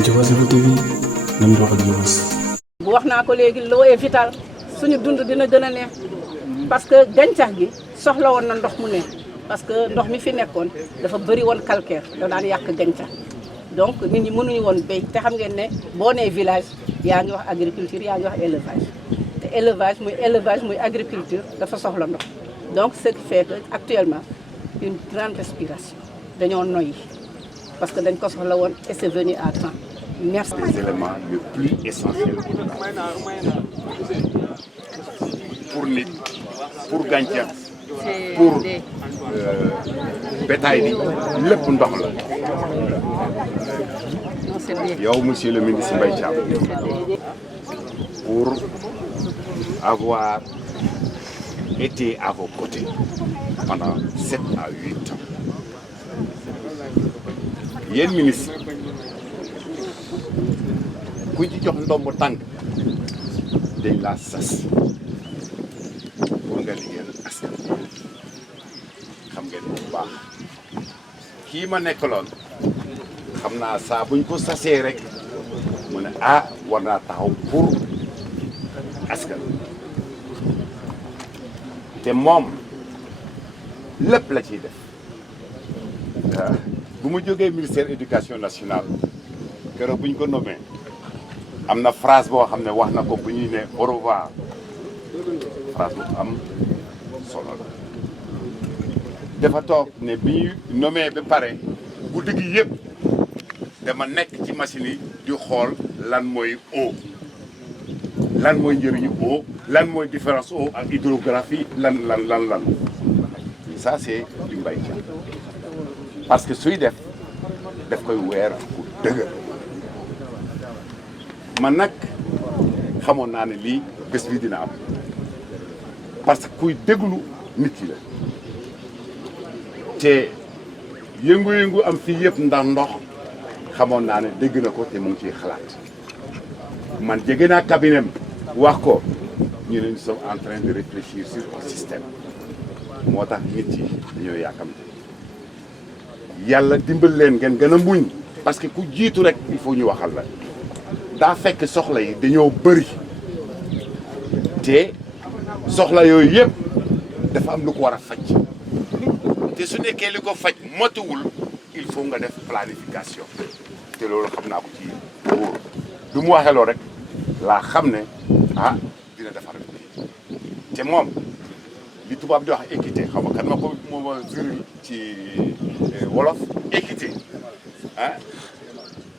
Diobass Info TV nañu dox ak Diobass. wax naa ko léegi l'eau est vitale suñu dund dina gën a neex parce que gàncax gi soxla woon na ndox mu ne parce que ndox mi fi nekkoon dafa bëri woon calcaire da daan yàq gàncax donc nit ñi mënuñu woon béy te xam ngeen ne boo nee village yaa ngi wax agriculture yaa ngi wax élevage te élevage muy agriculture dafa soxla ndox donc ce qui fait que actuellement une grande respiration dañoo noyyi parce que dañ ko soxla woon et c'est venu à temps. Merci. Les éléments le plus essentiel pour nit pour gàncax pour bétail bi lépp ndox la. yow monsieur le ministre Mbaye Thiam pour avoir été à vos côtés pendant 7 à 8 ans yéen ministre ku ci jox ndomb tànk dañ laa sas pour nga liggéeyal askan xam ngeen bu baax kii ma nekkaloon xam naa saa buñ ko sasee rek mu ne war naa taxaw pour askan te moom lépp la ciy def bu mu jógee ministère éducation nationale keroog bu ñu ko nommé am na phrase boo xam ne wax na ko bu ñuy ne au revoir phrase bu am solo la dafa toog ne bi ñu nommé ba pare guddi gi yëpp dama nekk ci machine yi di xool lan mooy eau lan mooy njëriñu eau lan mooy différence eau ak hydrographie lan ça c'est du Mbaye Thiam parce que suy def koy weer bu dëgër man nag xamoon naa ne lii bés bi dina am parce que kuy déglu nit ki la te yëngu-yëngu am fii yëpp ndax ndox xamoon naa ne dégg na ko te mu ngi ciy xalaat man jege naa cabinet wax ko ñu ne nous sommes en train de réfléchir sur un système moo tax nit yi dañoo yàkkamte yàlla dimbal leen ngeen gën a muñ parce que ku jiitu rek il faut ñu waxal la daa fekk soxla yi dañoo bëri te soxla yooyu yëpp dafa am lu ko war a faj te su nekkee li ko faj motuwul il faut nga def planification te loolu xam naa ko ci wóor du mu waxee loo rek laa xam ne dina defar te moom li tubaab di wax équité xam nga kan ma ko mooma juri ci wolof équité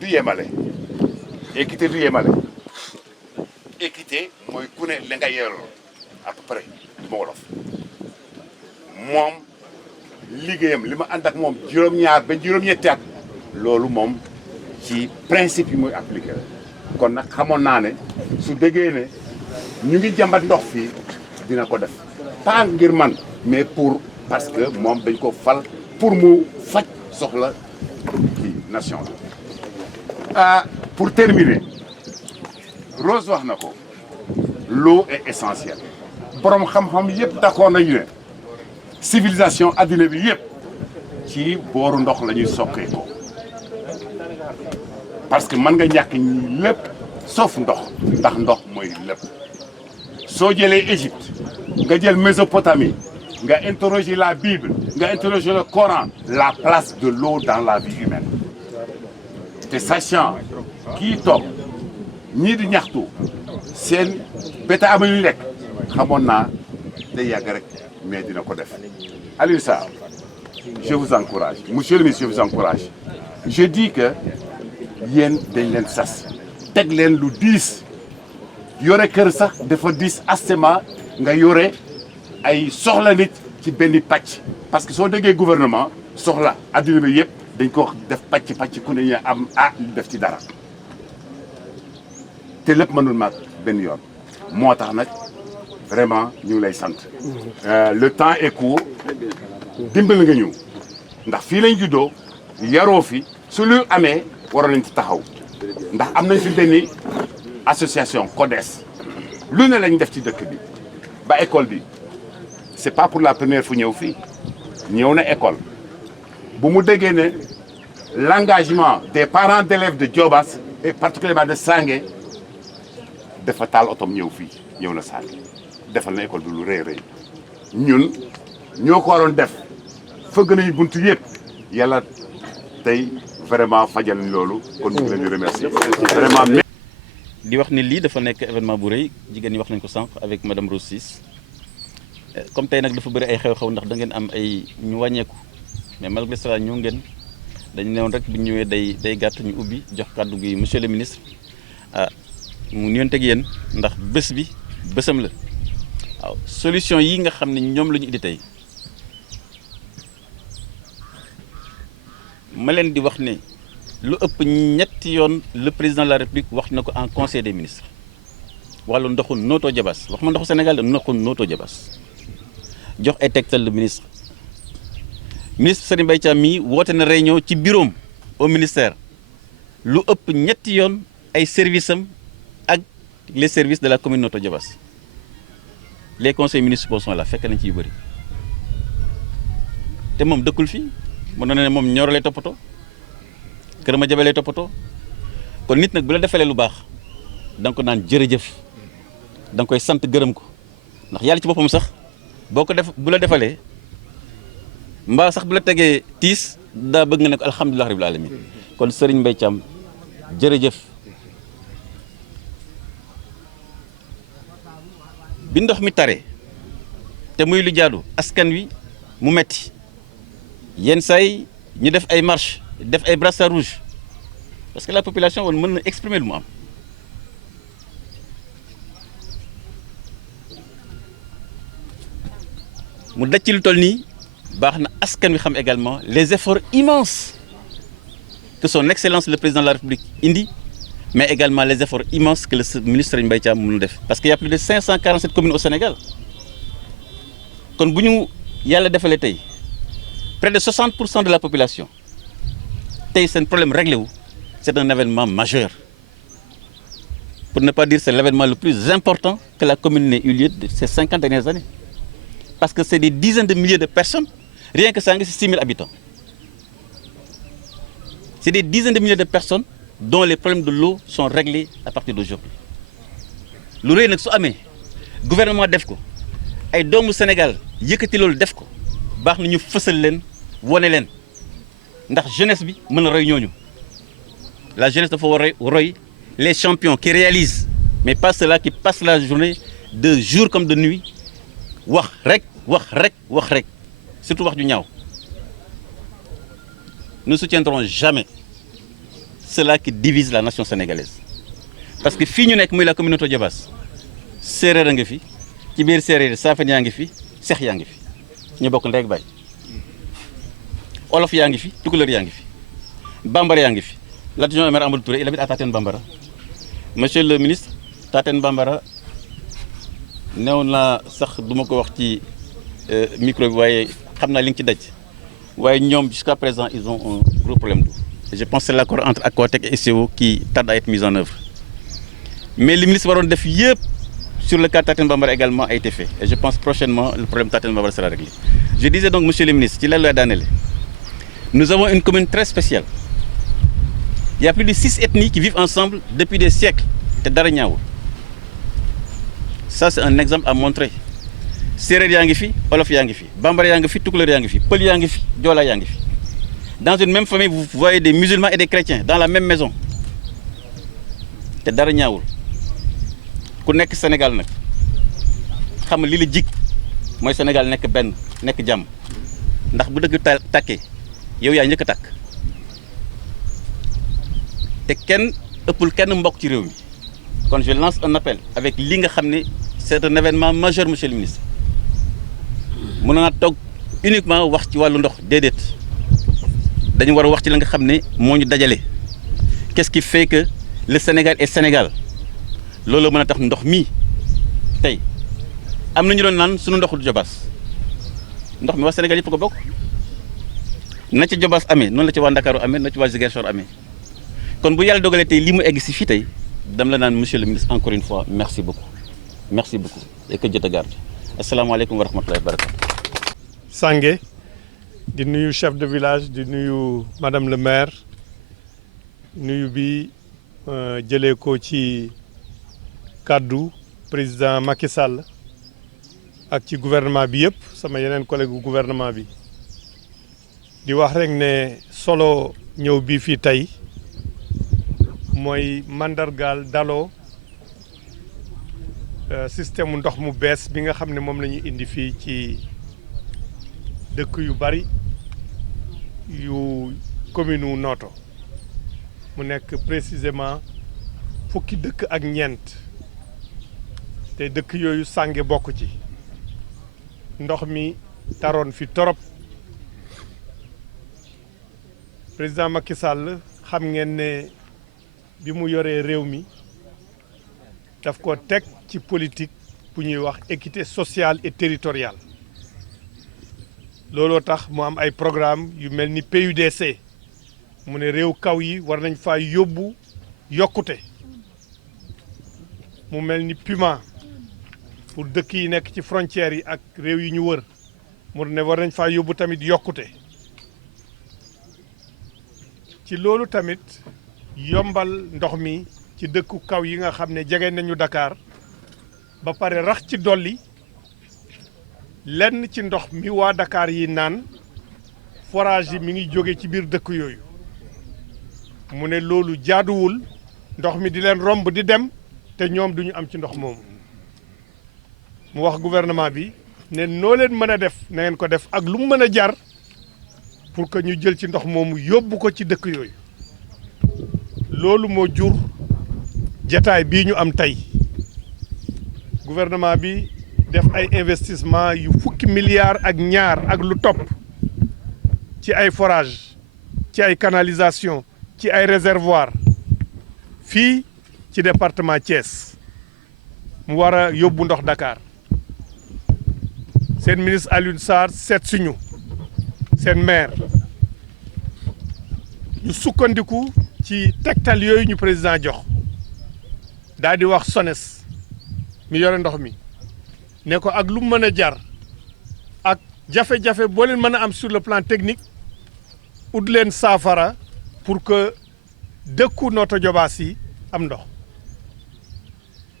du yemale équité du yemale équité mooy ku ne la nga yelloo à peu près du ma wolof moom liggéeyam li ma ànd ak moom juróom-ñaar ba juróom-ñetti at loolu moom ci principe yi muy appliqué la kon nag xamoon naa ne su déggee ne ñu ngi jàmbat ndox fii dina ko def pas ngir man mais parce que moom dañ ko fal pour mu faj soxla kii nation la pour terminer Rose wax na ko l'eau est essentielle borom xam-xam yëpp d'accord nañu ne civilisation adduna bi yëpp ci booru ndox la ñuy sokkee ko parce que mën nga ñàkk ñi lépp sauf ndox ndax ndox mooy lépp soo jëlee Égypte nga jël Mésopotamie nga interroger la Bible nga interroger le Coran la place de l'eau dans la vie humaine te sachant kii toog ñii di ñaxtu seen béta amuñu lekk xamoon naa day yàgg rek mais dina ko def Aliou Sarr je vous encourage monsieur le ministre je vous encourage je dis que yéen dañ leen sas teg leen lu diis yore kër sax dafa diis astement nga yore ay soxla nit ci benn pàcc parce que soo déggee gouvernement soxla adduna bi yëpp dañ ko def pàcc ku ne ñu am lu def ci dara te lépp mënul mag benn yoon moo tax nag vraiment ñu ngi lay sant le temps est court dimbali nga ñu ndax fii lañ juddoo yaroo fi su lu amee waroon nañ ci taxaw ndax am nañ fi benn association CODES lu ne lañ def ci dëkk bi ba école bi c'est pas pour la première fu ñëw fii ñëw na école bu mu déggee ne l'engagement des parents d'élèves de Diobass et particulièrement de Sangué dafa taal otom ñëw fii ñëw na Sangué defal na école bi lu rëy rëy ñun ñoo ko waroon def fëgg nañu buntu yëpp yàlla tey vraiment fajal nañ loolu kon ñu ngi leen di remercier vraiment. di wax ni lii dafa nekk événement bu rëy jigéen ñi wax nañ ko sànq avec madame Rose Ciss comme tey nag dafa bëri ay xew-xew ndax da ngeen am ay ñu wàññeeku mais malgré cela ñoo ngeen dañu newoon rek bu ñëwee day gàtt ñu ubbi jox kàddu gi monsieur le ministre mu nuyonteeg yéen ndax bés bi bésam la waaw solution yi nga xam ne ñoom la ñu indi tey ma leen di wax ne lu ëpp ñetti yoon le président de la république wax na ko en conseil des ministres wàllu ndoxu Notto Diobass wax ma ndoxu Sénégal de ndoxu Notto Diobass jox ay tegtal le ministre Serigne Mbaye Thiam mii woote na réunion ci bureau au ministère lu ëpp ñetti yoon ay services am ak les services de la commune Notto Diobass les conseils municipaux sont là fekk nañ ci yu bëri te moom dëkkul fii mën na ne moom Nioro lay toppatoo Kër Madiabel lay toppatoo kon nit nag bu la defalee lu baax da nga ko naan jërëjëf da nga koy sant gërëm ko ndax yàlla ci boppam sax boo ko def bu la defalee mbaa sax bu la tegee tiis daa bëgg nga ne ko alhamdulilah rabbil alamin kon Serigne Mbaye Thiam jërëjëf bi ndox mi tare te muy lu jaadu askan wi mu metti yenn say ñu def ay marche def ay brassard rouge parce que la population woon mën na exprimer lu mu am mu daj ci lu toll nii baax na askan wi xam également les efforts immenses que son excellence le président de la république indi mais également les efforts immenses que le ministre Serigne Mbaye Thiam mënu def parce qu'il y a plus de 547 communes au Sénégal kon bu ñu yàlla defalee tey près de 60% de la population tey seen problème réglé wu c'est un événement majeur pour ne pas dire c'est l'événement le plus important que la commune n'ait eu lieu de ces 50 dernières années parce que c'est des dizaines de milliers de personnes rien que Sangué c'est 6 000 habitants c'est des dizaines de milliers de personnes dont les problèmes de l'eau sont réglés à partir d'aujourd'hui lu rëy nag su amee gouvernement def ko ay doomu Sénégal yëkkati loolu def ko baax na ñu fësal leen wone leen ndax jeunesse bi mën a roy ñooñu la jeunesse dafa war a roy les champions qui réalisent mais pas ceux-là qui passent la journée de jour comme de nuit wax rek surtout wax ju ñaaw nous ne soutiendrons jamais ceux-là qui divisent la nation sénégalaise parce que fii ñu nekk muy la commune Notto Diobass séeréer a ngi fi ci biir séeréer saafan yaa ngi fi seex yaa ngi fi ñu bokk ndey ak baay olof yaa ngi fi tukulóor yaa ngi fi bambara yaa ngi fi l'adjoint au maire Amadou Touré il habite à Taten Bambara monsieur le ministre Taten Bambara néew naa sax du ma ko wax ci micro bi waaye xam naa li nga ci daj waaye ñoom jusqu'à présent ils ont un gros problème d'eau et je pense que c'est l'accord entre Aquatec et SCO qui tarde à être mis en œuvre mais li ministre waroon def yëpp sur le cas Taten Bambara également a été fait et je pense prochainement le problème Taten Bambara sera réglé. Je disais donc monsieur le ministre ci la loi daanele nous avons une commune très spéciale il y a plus de 6 ethnies qui vivent ensemble depuis des siècles te dara ñaawul ça c'est un exemple à montrer séeréer yaa ngi fi olof yaa ngi fi bambara yaa ngi fi tukulóor yaa ngi fi pël yaa ngi fi joola yaa ngi fi dans une même famille vous voyez des musulmans et des chrétiens dans la même maison te dara ñaawul ku nekk Sénégal nag xam li la jig mooy Sénégal nekk benn nekk jàmm ndax bu dëgg tàkkee yow yaa njëkk a tàkk te kenn ëppul kenn mbokk ci réew mi kon je lance un appel avec li nga xam ne c'est un événement majeur monsieur le ministre mën naa toog uniquement wax ci wàllu ndox déedéet dañu war a wax ci la nga xam ne moo ñu dajale qu'est-ce qui fait que le Sénégal est Sénégal loolu mën a tax ndox mii tey am na ñu doon naan suñu ndoxu Diobass ndox mi waa Sénégal yëpp ko bokk na ci Diobass amee noonu la ci waa Ndakaaru amee na ci waa Ziguinchor amee kon bu yàlla dogalee tey li mu egg si fii tey dam la naan monsieur le ministre encore une fois merci beaucoup et que Dieu te garde asalaamaaleykum wa rahmatullahi wa barakatu. Sangué di nuyu chef de village di nuyu madame le maire nuyu bi jëlee ko ci kàddu président Macky Sall ak ci gouvernement bi yëpp sama yeneen collègue gouvernement bi di wax rek ne solo ñëw bi fii tey mooy mandargaal daloo système mu ndox mu bees bi nga xam ne moom la ñu indi fii ci dëkk yu bari yu commune wu Noto mu nekk précisément fukki dëkk ak ñeent te dëkk yooyu Sange bokk ci ndox mi taroon fi torop président Macky Sall xam ngeen ne bi mu yoree réew mi daf ko teg ci politique bu ñuy wax équité sociale et territoriale looloo tax mu am ay programme yu mel ni PUDC mu ne réew kaw yi war nañ faa yóbbu yokkute mu mel ni PUMA pour dëkk yi nekk ci frontières yi ak réew yi ñu wër mu ne war nañ faa yóbbu tamit yokkute ci loolu tamit yombal ndox mi ci dëkku kaw yi nga xam ne jege nañu Dakar ba pare rax ci dolli lenn ci ndox mi waa Dakar yi naan forage yi mi ngi jóge ci biir dëkk yooyu mu ne loolu jaaduwul ndox mi di leen romb di dem te ñoom duñu am ci ndox moomu mu wax gouvernement bi ne noo leen mën a def na ngeen ko def ak lu mu mën a jar pour que ñu jël ci ndox moomu yóbbu ko ci dëkk yooyu loolu moo jur jataay bii ñu am tey gouvernement bi def ay investissement yu fukki milliards ak ñaar ak lu topp ci ay forage ci ay canalisation ci ay réservoir fii ci département Thiès mu war a yóbbu ndox Dakar seen ministre Alioune Sarr seet suñu seen maire ñu sukkandiku ci tegtal yooyu ñu président jox daal di wax SONES mi yore ndox mi ne ko ak lu mu mën a jar ak jafe-jafe boo leen mën a am sur le plan technique ut leen saafara pour que dëkku Notto Diobass yi am ndox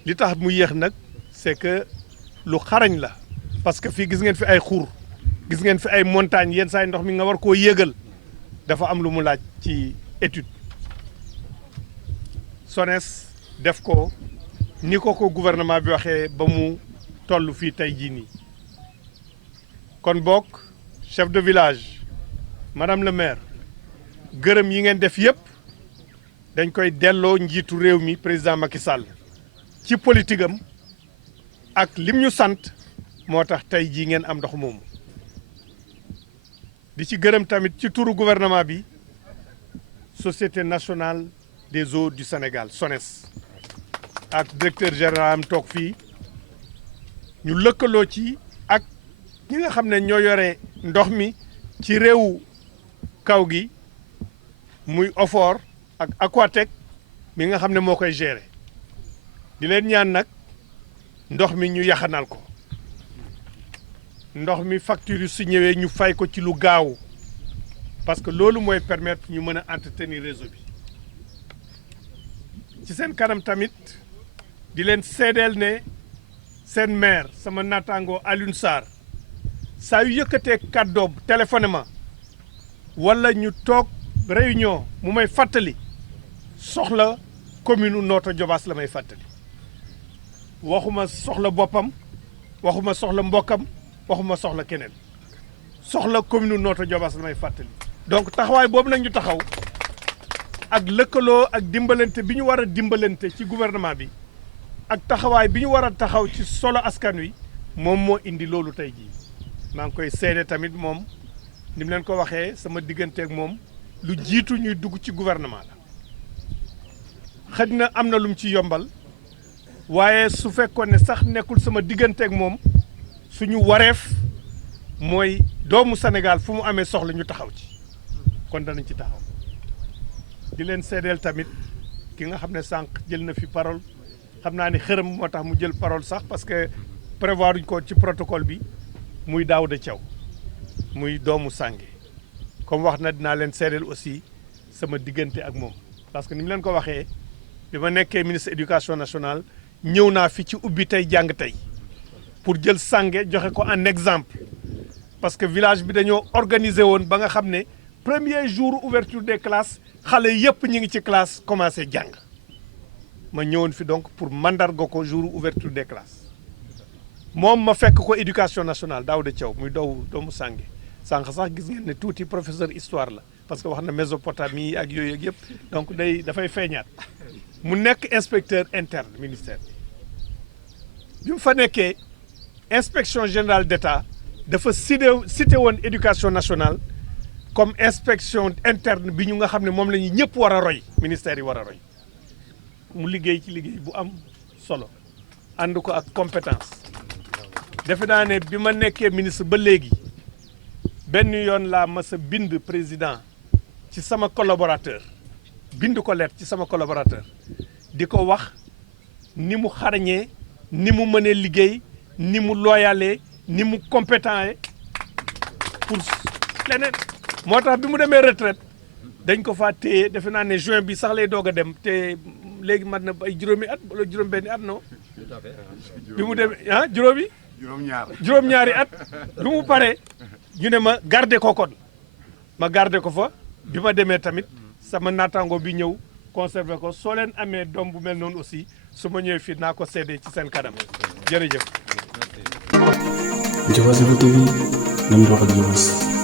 li tax mu yéex nag c'est que lu xarañ la parce que fii gis ngeen fi ay xur gis ngeen fi ay montagnes yenn saa yi ndox mi nga war koo yéegal dafa am lu mu laaj ci étude SONES def ko ni ko gouvernement bi waxee ba mu toll fii tey jii nii kon bokk chef de village madame le maire gërëm yi ngeen def yépp dañ koy delloo njiitu réew mi président Macky Sall ci politique am ak lim ñu sant moo tax tey jii ngeen am ndox moomu di ci gërëm tamit ci turu gouvernement bi Société nationale des eaux du Sénégal SONES ak directeur général am toog fii ñu lëkkaloo ci ak ñi nga xam ne ñoo yore ndox mi ci réewu kaw gi muy OFOR ak Aquatec mi nga xam ne moo koy gérer di leen ñaan nag ndox mi ñu yaxanal ko ndox mi facture yu su ñëwee ñu fay ko ci lu gaaw parce que loolu mooy permettre ñu mën a entretenir réseau bi ci seen kanam tamit di leen seedeel ne seen maire sama naataango Alioune Sarr saa yu yëkkatee kàddoom téléphonement wala ñu toog réunion mu may fàttali soxla commune Notto Diobass la may fàttali waxuma soxla boppam waxuma soxla mbokkam waxuma soxla keneen soxla commune Notto Diobass la may fàttali donc taxawaay boobu nag ñu taxaw ak lëkkaloo ak dimbalante bi ñu war a dimbalante ci gouvernement bi ak taxawaay bi ñu war a taxaw ci solo askan wi moom moo indi loolu tey jii maa ngi koy seede tamit moom ni mu leen ko waxee sama digganteeg moom lu jiitu ñuy dugg ci gouvernement la xëj na am na lu mu ci yombal waaye su fekkoon ne sax nekkul sama digganteeg moom suñu wareef mooy doomu Sénégal fu mu amee soxla ñu taxaw ci kon danañ ci taxaw di leen seedeel tamit ki nga xam ne sànq jël na fi parole xam naa ne xërëm moo tax mu jël parole sax parce que prévoir uñ ko ci protocole bi muy Daouda Thiaw muy doomu Sange comme wax na dinaa leen seedeel aussi sama diggante ak moom parce que ni mu leen ko waxee bi ma nekkee ministre éducation nationale ñëw naa fi ci ubbi tey jàng tey pour jël Sange joxe ko en exemple parce que village bi dañoo organiser woon ba nga xam ne premier jour ouverture des classes xale yëpp ñu ngi ci classe commencé jàng ma ñëwoon fi donc pour mandarga ko jour ouverture des classes moom ma fekk ko éducation nationale Daouda Thiaw muy doomu Sange sànq sax gis ngeen ne tuuti professeur histoire la parce que wax na Mésopotamie ak yooyu ak yëpp donc dafay feeñaat mu nekk inspecteur interne ministère bi mu fa nekkee inspection générale d'État dafa cité woon éducation nationale comme inspection interne bi ñu nga xam ne moom la ñu ñëpp war a roy ministère yi war a roy mu liggéey ci liggéey bu am solo ànd ko ak compétence defe naa ne bi ma nekkee ministre ba léegi benn yoon laa mas a bind président ci sama collaborateur bind ko lettre ci sama collaborateur di ko wax ni mu xarañee ni mu mënee liggéey ni mu loyalee ni mu compétent pour leneen moo tax bi mu demee retraite dañ ko fa téye defe naa ne juin bi sax lay doog a dem te léegi mat na ay juróomi at wala juróom-benni at non bi mu demee juróom-ñaari at bi mu paree ñu ne ma garder ko kon ma garder ko fa bi ma demee tamit sama naataango bi ñëw conserver ko soo leen amee doom bu mel noonu aussi su ma ñëwee fii naa ko seede ci seen kanam jërëjëf. Diobass Info TV, Namdou ak Diobass.